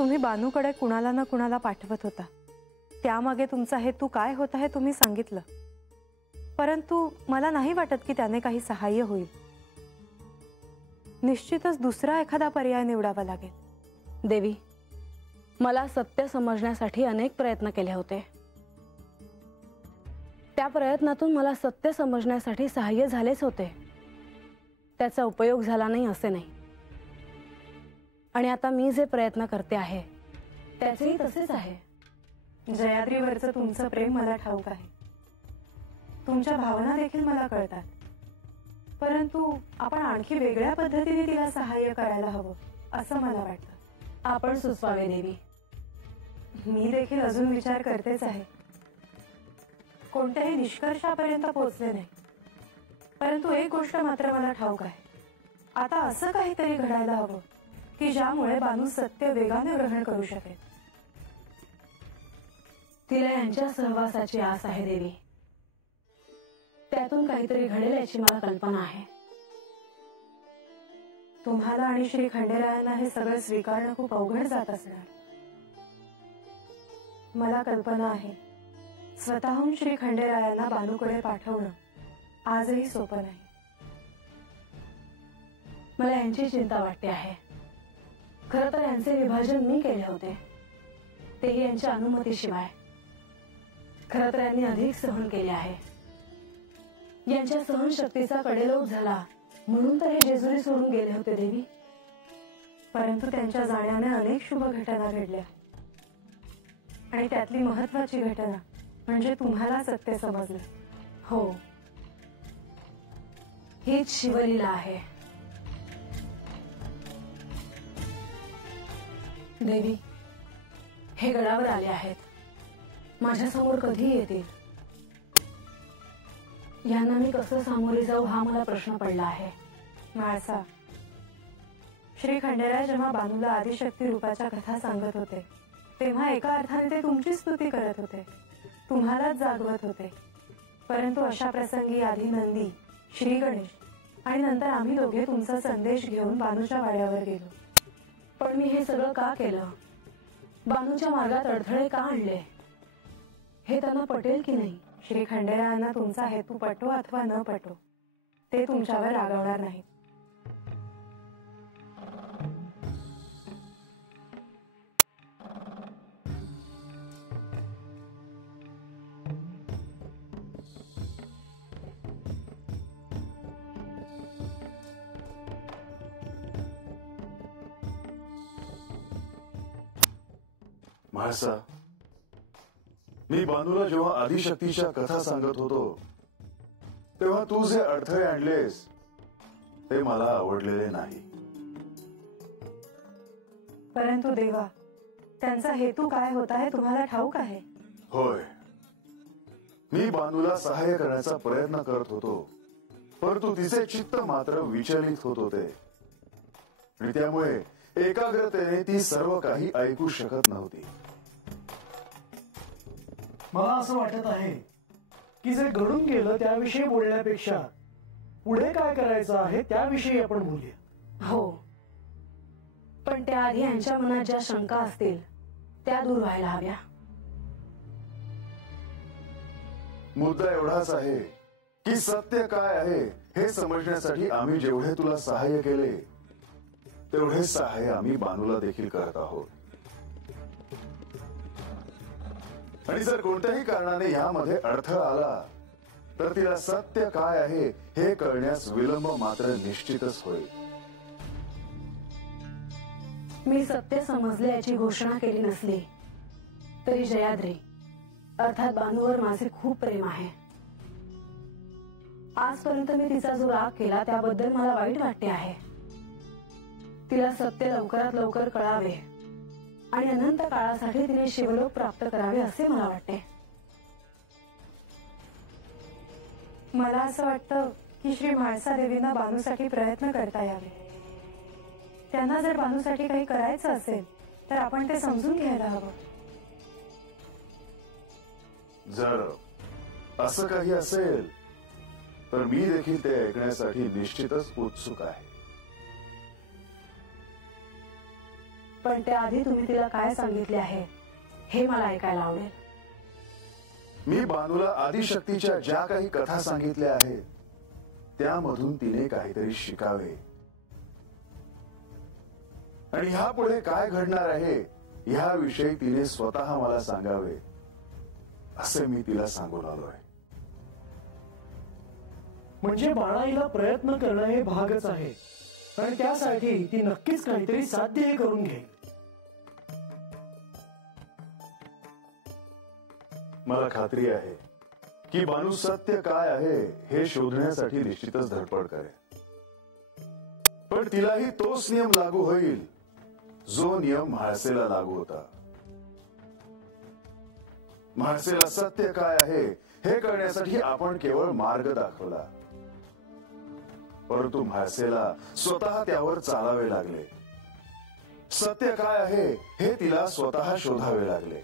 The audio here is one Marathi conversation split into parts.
तुम्ही बानूकडे कुणाला ना कुणाला पाठवत होता, त्यामागे तुमचा हेतू काय होता हे तुम्ही सांगितलं, परंतु मला नाही वाटत की त्याने काही सहाय्य होईल. निश्चितच दुसरा एखादा पर्याय निवडावा लागेल. देवी, मला सत्य समजण्यासाठी अनेक प्रयत्न केले होते. त्या प्रयत्नातून मला सत्य समजण्यासाठी सहाय्य झालेच होते. त्याचा उपयोग झाला नाही असे नाही. आणि आता मी जे प्रयत्न करते आहे त्याचेही तसेच आहे. जयाद्रीवरचं तुमचं प्रेम मला ठाऊक आहे. तुमच्या भावना देखील मला कळतात. परंतु आपण आणखी वेगळ्या पद्धतीने तिला सहाय्य करायला हवं असं मला वाटतं. आपण सुचवावे देवी. मी देखील अजून विचार करतेच आहे. कोणत्याही निष्कर्षापर्यंत पोहोचले नाही. परंतु एक गोष्ट मात्र मला ठाऊक आहे. आता असं काहीतरी घडायला हवं की ज्यामुळे बानू सत्य वेगाने ग्रहण करू शकेल. तिला यांच्या सहवासाची आस आहे देवी. त्यातून काहीतरी घडेल याची मला कल्पना आहे. तुम्हाला आणि श्री खंडेरायांना हे सगळं स्वीकारणं खूप अवघड जात असणार. मला कल्पना आहे स्वतःहून श्री खंडेरायांना बानूकडे पाठवणं आजही सोपं नाही. मला यांची चिंता वाटते आहे. खरं तर यांचे विभाजन मी केले होते, तेही यांच्या अनुमतीशिवाय. खरं तर यांनी अधिक सहन केले आहे. यांच्या सहनशक्तीचा कडेलोट झाला म्हणून तर हे जेजुरी सोडून गेले होते देवी. परंतु त्यांच्या जाण्याने अनेक शुभ घटना घडल्या आणि त्यातली महत्वाची घटना म्हणजे तुम्हाला सत्य समजलं. हो, हीच शिवलीला आहे. देवी, हे गडावर आले आहेत. माझ्यासमोर कधी येतील? यांना मी कसं सामोरे जाऊ हा मला प्रश्न पडला आहे. म्हाळसा, श्री खंडेराय जेव्हा बानूला आदिशक्ती रूपाच्या कथा सांगत होते तेव्हा एका अर्थाने ते तुमची स्तुती करत होते, तुम्हालाच जागवत होते. परंतु अशा प्रसंगी आधी नंदी, श्री गणेश आणि नंतर आम्ही दोघे तुमचा संदेश घेऊन बानूच्या वाड्यावर गेलो. पण मी हे सगळं का केलं? बानूच्या मार्गात अडथळे का आणले? हे त्यांना पटेल की नाही? श्री खंडेरायांना तुमचा हेतू पटो अथवा न पटो ते तुमच्यावर रागवणार नाहीत. म्हाळसा, मी बानूला जेव्हा आदिशक्तीच्या कथा सांगत होतो तेव्हा तू जे अडथळे आणलेस ते मला आवडलेले नाही. परंतु देवा, त्यांचा हेतू काय होता हे तुम्हाला ठाऊक आहे. होय, मी बानूला सहाय्य करण्याचा प्रयत्न करत होतो, परंतु तिचे चित्त मात्र विचलित होत होते आणि त्यामुळे एकाग्रतेने ती सर्व काही ऐकू शकत नव्हती. मला असं वाटत आहे की जे घडून गेलं त्याविषयी बोलण्यापेक्षा पुढे काय करायचं आहे त्याविषयी आपण बोलूया. हो, पण त्याआधी यांच्या मनात ज्या शंका असतील त्या दूर व्हायला हव्या. मुद्दा एवढाच आहे की सत्य काय आहे हे समजण्यासाठी आम्ही जेवढे तुला सहाय्य केले तेवढे सहाय्य आम्ही बानूला देखील करत आहोत. आणि जर कोणत्याही कारणाने यामध्ये अडथळा आला तर तिला सत्य काय आहे हे कळण्यास विलंब मात्र निश्चितच होईल. मी सत्य समजले याची घोषणा केली नसली तरी जयाद्री अर्थात बानूवर माझे खूप प्रेम आहे. आजपर्यंत मी तिचा जो राग केला त्याबद्दल मला वाईट वाटते आहे. तिला सत्य लवकरात लवकर कळावे आणि अनंत काळासाठी तिने शिवलोक प्राप्त करावे असे मला वाटते. मला असं वाटतं की श्री म्हाळसा देवींना बानूसाठी प्रयत्न करता यावे. त्यांना जर बानूसाठी काही करायचं असेल तर आपण ते समजून घ्यायला हवं. जर असं काही असेल तर मी देखील ते ऐकण्यासाठी निश्चितच उत्सुक आहे. पण त्याआधी तुम्ही तिला काय सांगितले आहे हे मला ऐकायला आवडेल. मी बानूला आदिशक्तीच्या ज्या काही कथा सांगितल्या आहेत त्यामधून तिने काहीतरी शिकावे आणि ह्यापुढे काय घडणार आहे ह्याविषयी तिने स्वतः मला सांगावे असे मी तिला सांगून आलोय. म्हणजे बाणाईला प्रयत्न करणं हे भागच आहे आणि त्यासाठी ती नक्कीच काहीतरी साध्य करून घेईल. मला खात्री आहे की बानू सत्य काय आहे हे शोधण्यासाठी निश्चितच धडपड करेल, पण तिलाही तोच नियम लागू होईल जो नियम म्हाळसेला लागू होता. म्हाळसेला सत्य काय आहे हे कळण्यासाठी आपण केवळ मार्ग दाखवला, परंतु म्हाळसेला स्वतः त्यावर चालावे लागले. सत्य काय आहे हे तिला स्वतः शोधावे लागले.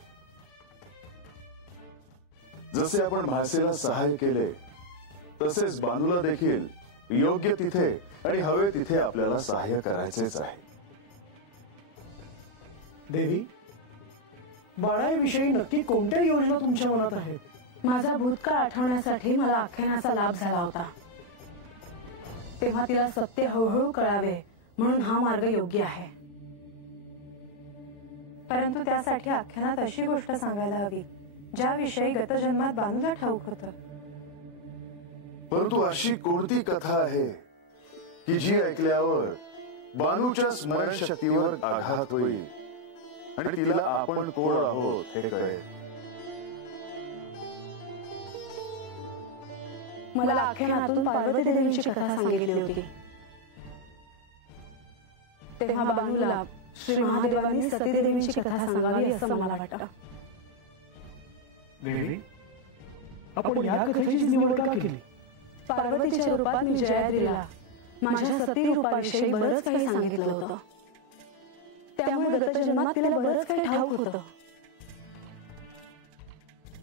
जसे आपण म्हाळसेला सहाय्य केले तसेच बानूला देखील योग्य तिथे आणि हवे तिथे आपल्याला सहाय्य करायचेच आहे. देवी, बाणाईविषयी नक्की कोणत्या योजना तुमच्या मनात आहेत? माझा भूतकाळ आठवण्यासाठी मला आख्यानाचा लाभ झाला होता. तेव्हा तिला सत्य हळूहळू कळावे म्हणून हा मार्ग योग्य आहे. परंतु त्यासाठी आख्यानात अशी गोष्ट सांगायला हवी ज्याविषयी गतजन्मात बानूला ठाऊक होतं. परंतु अशी कोणती कथा आहे की जी ऐकल्यावर बानूच्या स्मरणशक्तीवर आघात होईल आणि तिला आपण कोण आहोत हे कळेल? मला आख्यानातून पार्वती देवीची कथा सांगितली होती. तेव्हा बानूला श्री महादेवांनी सती देवीची कथा सांगावी असं मला वाटतं. देवी, आपण या कथेची निवड का केली? पार्वतीच्या रूपात मी जयाद्रीला माझ्या सती रूपाविषयी बरंच काही सांगितलं होतं. त्यामुळे गतजन्मात तिला बरंच काही ठाऊक होतं.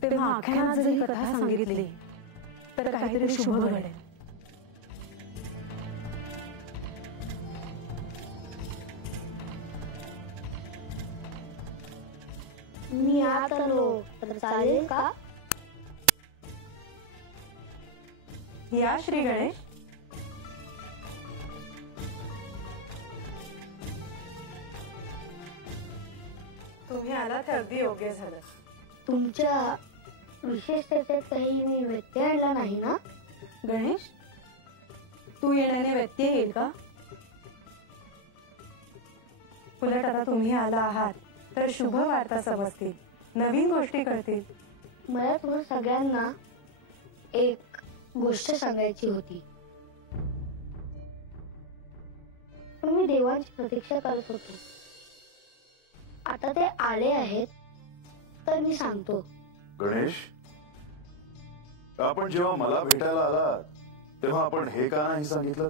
तेव्हा आख्यानात जरी कथा सांगितली तर काहीतरी शुभ घडेल. मी आत आलो तर चालेल का? या श्री गणेश. तुम्ही आलात अगदी योग्य झालं. तुमच्या विशेषतेत काही मी व्यत्यय आणला नाही ना? गणेश, तू येण्याने व्यत्यय येईल का? उलट आता तुम्ही आला आहात तर शुभ वार्ता समजतील, नवीन गोष्टी कळतील. मला तुम्हा सगळ्यांना एक गोष्ट सांगायची होती, पण मी देवांची प्रतीक्षा करत होतो. आता ते आले आहेत तर मी सांगतो. गणेश, आपण जेव्हा मला भेटायला आलात तेव्हा आपण हे का नाही सांगितलं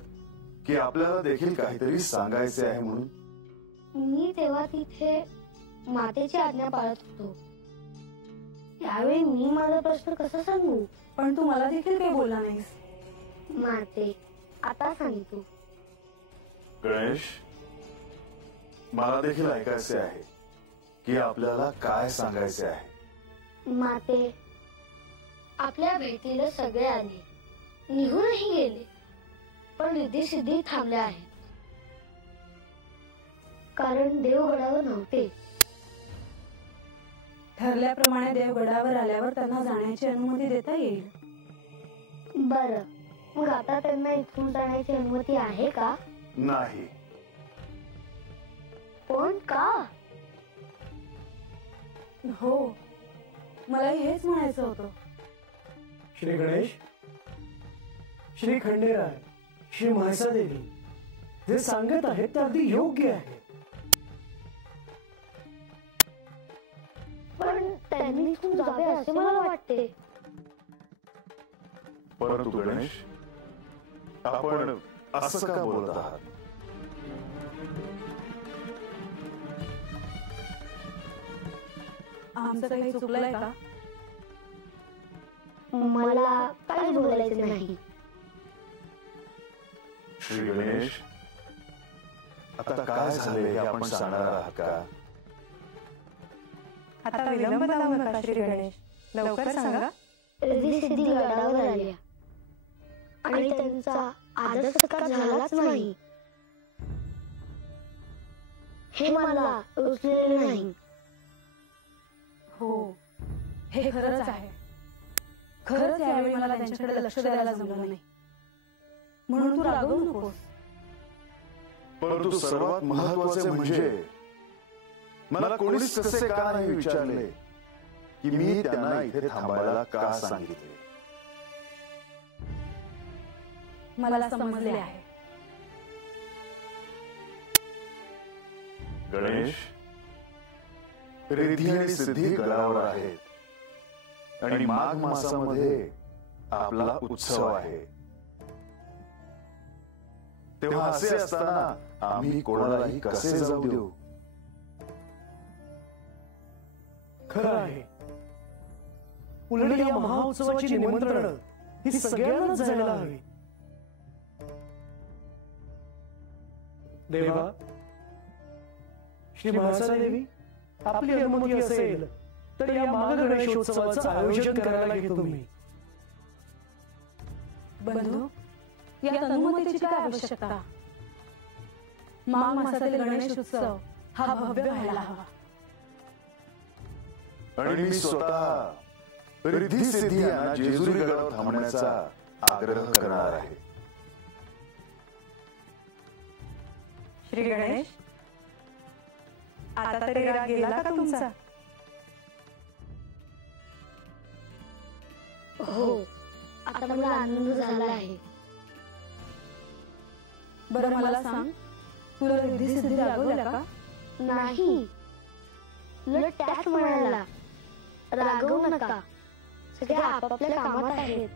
की आपल्याला देखील काहीतरी सांगायचे आहे म्हणून? मी तेव्हा तिथे मातेची आज्ञा पाळत होतो. त्यावेळी मी माझा प्रश्न कसा सांगू? पण तू मला देखील काही बोलला नाहीस. माते, आता सांगतो. गणेश, मला देखील ऐकायचे आहे की आपल्याला काय सांगायचे आहे. माते, आपल्या भेटीला सगळे आले, निघूनही गेले, पण रिद्धी सिद्धी थांबल्या आहेत. कारण देवगडावर नव्हते. ठरल्याप्रमाणे देवगडावर आल्यावर त्यांना जाण्याची अनुमती देता येईल. बरं, मग आता त्यांना इथून जाण्याची अनुमती आहे का? नाही. पण का? हो, मलाही हेच म्हणायचं होतं. श्री गणेश, श्री खंडेराय, श्री म्हाळसादेवी जे सांगत आहेत ते अगदी योग्य आहे. पण त्यांनी इथून जावे असे मला वाटते. परंतु गणेश, आपण असं का बोलत आहात? आमचं काही चुकलंय का? मला काय बोलायचं नाही. श्री गणेश, आता काय झाले हे आपण सांगणार आहात का? आता विलंब लावू नका श्री गणेश, लवकर सांगा. रिद्धी सिद्धी गडावर आल्या आणि त्यांचा आदर सत्कार झालाच नाही हे मला रुचलेले नाही. हो, हे खरंच आहे. खरंच यावेळी मला त्यांच्याकडे लक्ष द्यायला जमलं नाही, म्हणून तू रागवू नकोस. परंतु सर्वात महत्वाचे म्हणजे मला कोणीच तसे का नाही विचारले की मी त्यांना इथे थांबायला का सांगितले. मला समजले आहे. गणेश, रिद्धी आणि सिद्धी गडावर आहेत आणि माघ मासामध्ये आपला उत्सव आहे. तेव्हा असे असताना आम्ही कोणालाही कसे जाऊ देऊ. खरं आहे. उलट या महोत्सवाची निमंत्रण ही सगळ्यांनाच जायला हवी. देवा, श्री महासा देवी, आपली अनुमती असेल तर या माघ गणेशोत्सवाचं आयोजन करायला घेतो मी. बंधू, या अनुमतीची काय आवश्यकता? माघ मासातील गणेश उत्सव हा भव्य व्हायला हवा. आणि मी स्वतः रिद्धी सिद्धी यांना जेजुरी गडावर थांबण्याचा आग्रह करणार आहे. श्री गणेश, आता तरी राग गेला का तुमचा? हो, आता मला आनंद झाला आहे. बरं मला सांग, तुला रिद्धी सिद्धी रागवल्या का? नाही, उलट त्याच म्हणाला, रागवू नका, सगळे आपापल्या कामात आहेत.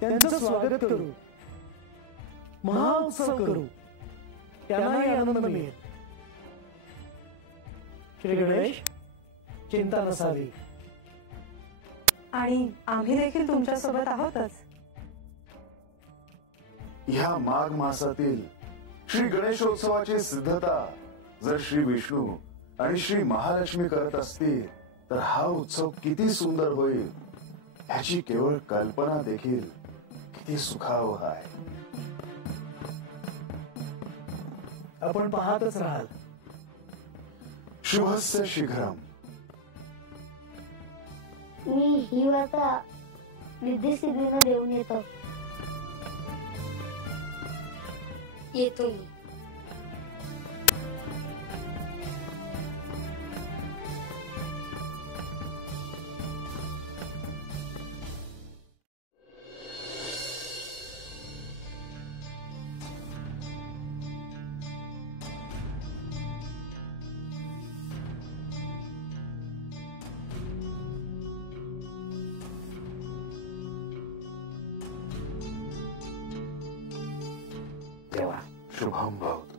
त्यांचं स्वागत करू, महोत्सव करू, त्यांनाही आनंद मिळेल. श्री गणेश, चिंता नसावी. आणि आम्ही देखील तुमच्या सोबत आहोतच. ह्या माघ मासातील श्री गणेशोत्सवाची सिद्धता जर श्री विष्णू आणि श्री महालक्ष्मी करत असतील तर हा उत्सव किती सुंदर होईल याची केवळ कल्पना देखील किती सुखावह आहे. आपण पाहतच राहाल. शुभस्य शीघ्रम. मी ही वार्ता रिद्धी सिद्धींना देऊन येतो. येतो मी. देवा, शुभम भवतु.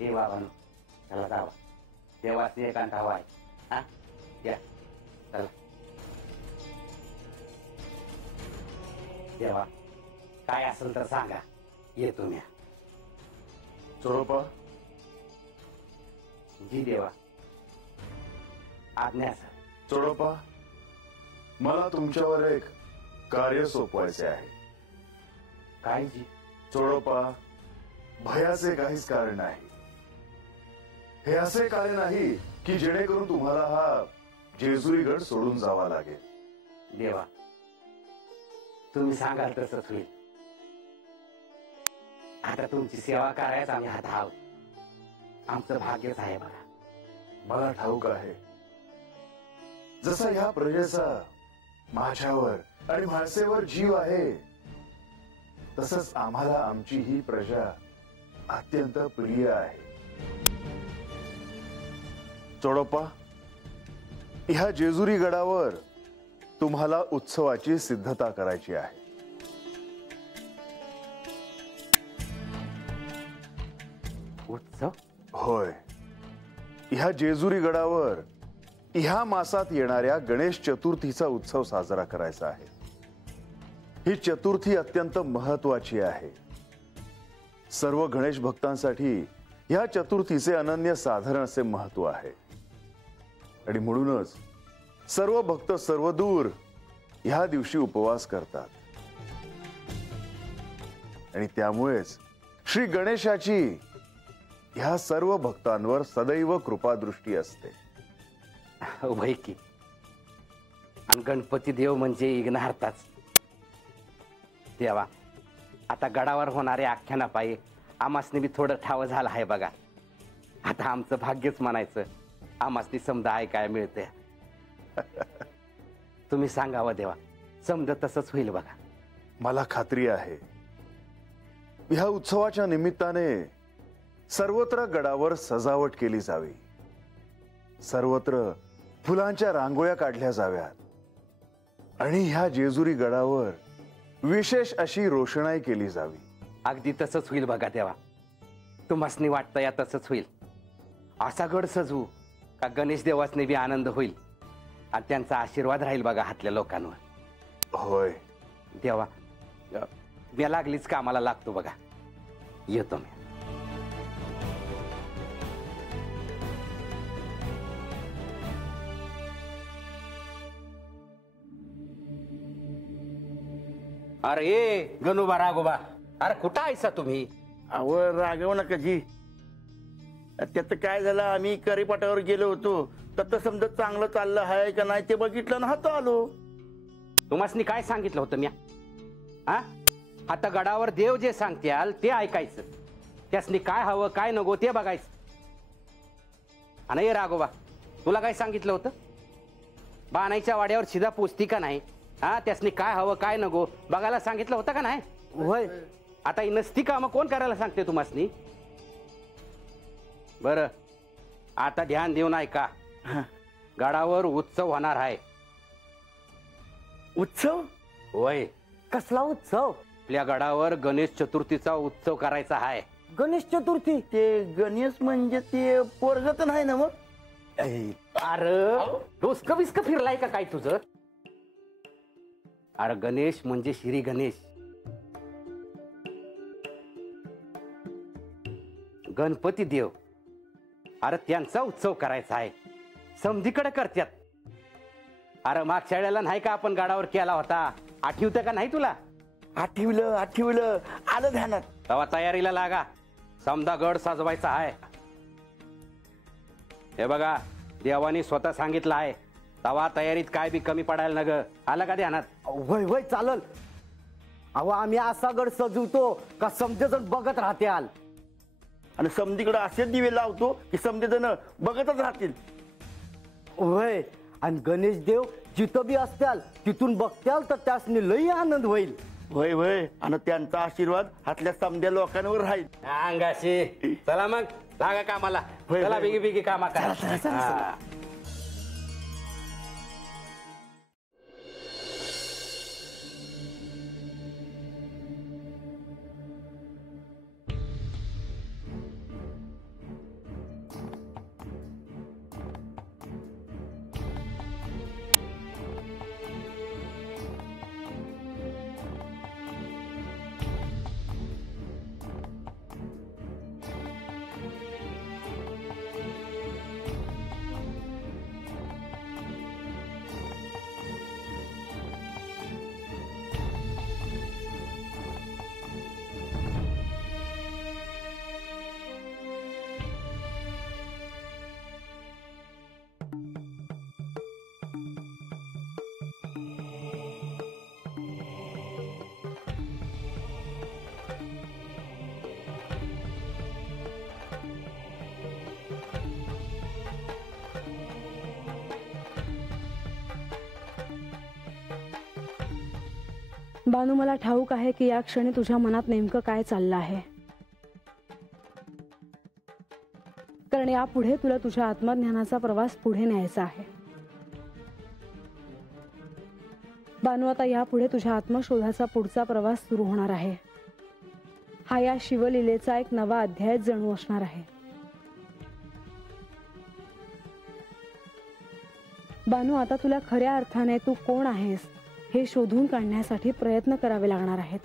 हे बाबांनो, चला जावा. देवाचे एकांत हवा आहे. हा, या चला. देवा, काय असेल तर सांगा, येतो मी. चोरोपा, जी देवा, आज्ञा सर. चोरोपा, मला तुमच्यावर एक कार्य सोपवायचे आहे. काय जी? चोरोपा, भयाचे काहीच कारण नाही. हे असे कार्य नाही की जेणेकरून तुम्हाला हा जेजुरी गड सोडून जावा लागेल. देवा, तुम्ही सांगाल तसंच होईल. आता तुमची सेवा करायचं आम्ही हात आहोत. आमचं भाग्यच आहे बघा. मला ठाऊक आहे, जसा ह्या प्रजेचा माझ्यावर आणि म्हाळसेवर जीव आहे तसंच आम्हाला आमची ही प्रजा अत्यंत प्रिय आहे. चोडोप्पा, ह्या जेजुरी गडावर तुम्हाला उत्सवाची सिद्धता करायची आहे. उत्सव? होय, ह्या जेजुरी गडावर ह्या मासात येणाऱ्या गणेश चतुर्थीचा उत्सव साजरा करायचा आहे. ही चतुर्थी अत्यंत महत्वाची आहे. सर्व गणेश भक्तांसाठी या चतुर्थीचे अनन्य साधारण असे महत्व आहे आणि म्हणूनच सर्व भक्त सर्वदूर ह्या दिवशी उपवास करतात आणि त्यामुळेच श्री गणेशाची ह्या सर्व भक्तांवर सदैव कृपादृष्टी असते. वय की. आणि गणपती देव म्हणजे इग्नहार्ताच. देवा, आता गडावर होणारे आख्यानापायी आमासने बी थोडं ठाव झालं आहे बघा. आता आमचं भाग्यच म्हणायचं आमासनी समजा ऐकाय मिळते. तुम्ही सांगावं देवा, समजा तसंच होईल बघा. मला खात्री आहे ह्या उत्सवाच्या निमित्ताने सर्वत्र गडावर सजावट केली जावी, सर्वत्र फुलांच्या रांगोळ्या काढल्या जाव्यात आणि ह्या जेजुरी गडावर विशेष अशी रोषणाई केली जावी. अगदी तसंच होईल बघा देवा. तुम्हासनी वाटतं या तसंच होईल. असा गड सजवू का गणेश देवासने बी आनंद होईल आणि त्यांचा आशीर्वाद राहील बघा हातल्या लोकांवर. होय देवा, मी लागलीच कामाला लागतो बघा. येतो मी. अरे ये गणूबा राघोबा, अरे कुठं आहेसा तुम्ही? अहो रागव नका जी. त्यात काय झालं, आम्ही करीपाटावर गेलो होतो तर समजा चांगलं चाललं आहे का नाही ते बघितलं ना हात आलो. तुम्हासनी काय सांगितलं होतं मी? हा, आता गडावर देव जे सांगत्याल ते ऐकायचं, त्यासनी काय हवं काय नको ते बघायचं. आणि ये राघोबा, तुला काय सांगितलं होतं? बाणाईच्या वाड्यावर शिदा पोचती का नाही, हा त्यासनी काय हवं काय नको बघायला सांगितलं होतं का नाही? होय. आता ही नसती कामं कोण करायला सांगते तुम्हासनी? बरं, आता ध्यान देऊन ऐका. गडावर उत्सव होणार आहे. उत्सव? होय. कसला उत्सव? आपल्या गडावर गणेश चतुर्थीचा उत्सव करायचा आहे. गणेश चतुर्थी? ते गणेश म्हणजे ते पोरग तर नाही ना मग? अरे डोसकं बिस्क फिरलाय का काय तुझं? अरे गणेश म्हणजे श्री गणेश, गणपती देव. अरे त्यांचा उत्सव करायचा आहे. समधीकडे करत्यात. अरे मागच्या वेळेला नाही का आपण गडावर केला होता, आठवतं का नाही तुला? आठवलं आठवलं, आलं ध्यानात. तेव्हा तयारीला लागा. समजा गड सजवायचा आहे. हे बघा, देवानी स्वतः सांगितलं आहे, तेव्हा तयारीत काय बी कमी पडायला नग. आलं का ध्यानात? वय वय चालल. अहो आम्ही असा गड सजवतो का समजेजण बघत राहते आल. आणि समधीकडे असेच दिवे लावतो की समजे जण बघतच राहतील. वय, आणि गणेश देव जिथं बी असत्याल तिथून बघत्याल तर त्यासनी लई आनंद होईल. होय होय, आणि त्यांचा आशीर्वाद हातल्या समध्या लोकांवर राहील. अंगाशी. चला मग लागा कामाला. चला बिगी बिगी कामा करा. बानू, मला ठाऊक आहे की या क्षणी तुझ्या मनात नेमकं काय चाललं आहे. कारण यापुढे तुला तुझ्या आत्मज्ञानाचा प्रवास पुढे न्यायचा आहे. बानू, आता यापुढे तुझ्या आत्मशोधाचा पुढचा प्रवास सुरू होणार आहे. हा या शिवलीलेचा एक नवा अध्याय जणू असणार आहे. बानू, आता तुला खऱ्या अर्थाने तू कोण आहेस हे शोधून काढण्यासाठी प्रयत्न करावे लागणार आहेत.